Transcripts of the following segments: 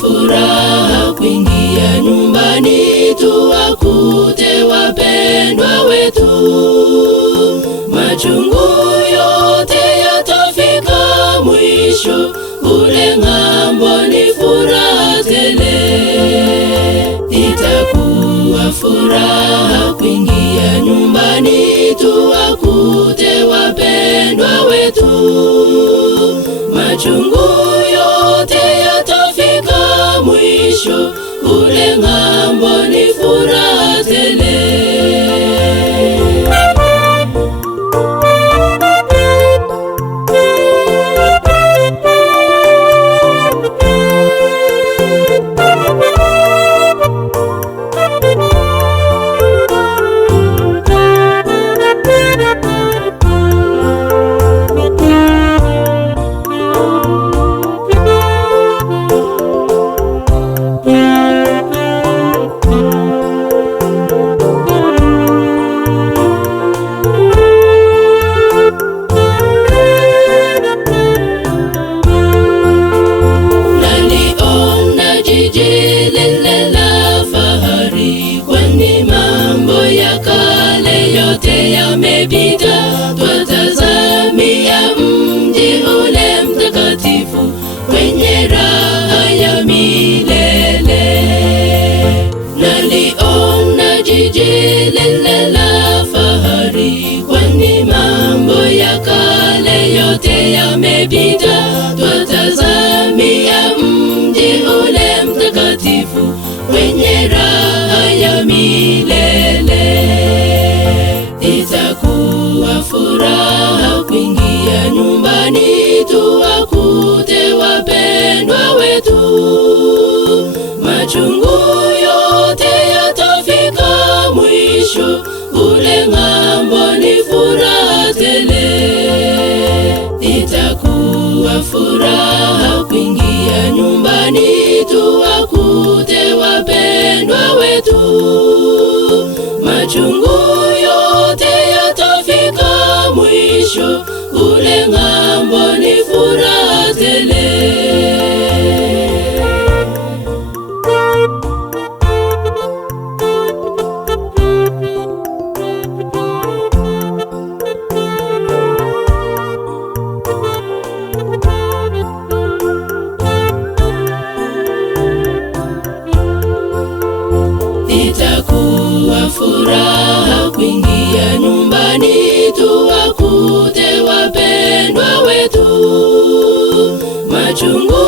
furaha kuingia nyumbani tuwakute wapendwa wetu. Machungu yote yatafika mwisho, kule ng'ambo ni furaha tele. Itakuwa furaha kuingia nyumbani tuwakute wapendwa wetu. Machungu yote yatafika mwisho, kule ng'ambo ni furaha tele. Yamepita, twatazamia mji ule mtakatifu wenye raha ya milele. Naliona jiji lile la fahari, kwani mambo ya kale yote yamepita. Twatazamia mji ule mtakatifu wenye raha ya milele. Itakuwa furaha kuingia nyumbani tuwakute wapendwa wetu. Machungu yote yatafika mwisho, kule ng'ambo ni furaha tele. Itakuwa furaha kuingia nyumbani tuwakute wapendwa wetu. Machungu mwisho, kule ng'ambo ni furaha tele. Itakuwa furaha kuingia nyumbani tuwakute wapendwa wetu. Machungu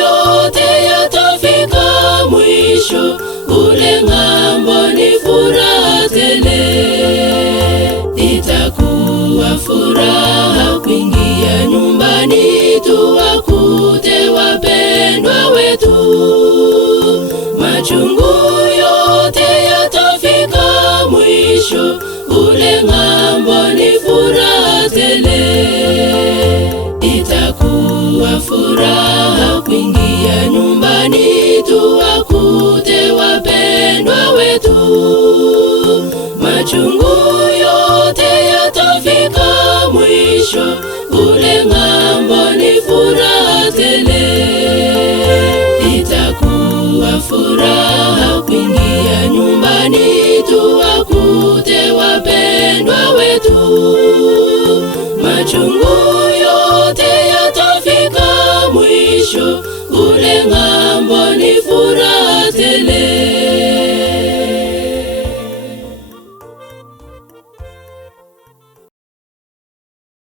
yote yatafika mwisho, kule ng'ambo ni furaha tele. Itakuwa furaha kuingia nyumbani tuwakute wapendwa wetu. Machungu yote yatafika mwisho, kule ng'ambo ni furaha tele. Itakuwa furaha kuingia nyumbani tuwakute wapendwa wetu. Machungu yote yatafika mwisho, kule ng'ambo ni furaha tele. Itakuwa furaha kuingia nyumbani tuwakute wapendwa wetu. Machungu yote yatafika mwisho, kule ng'ambo ni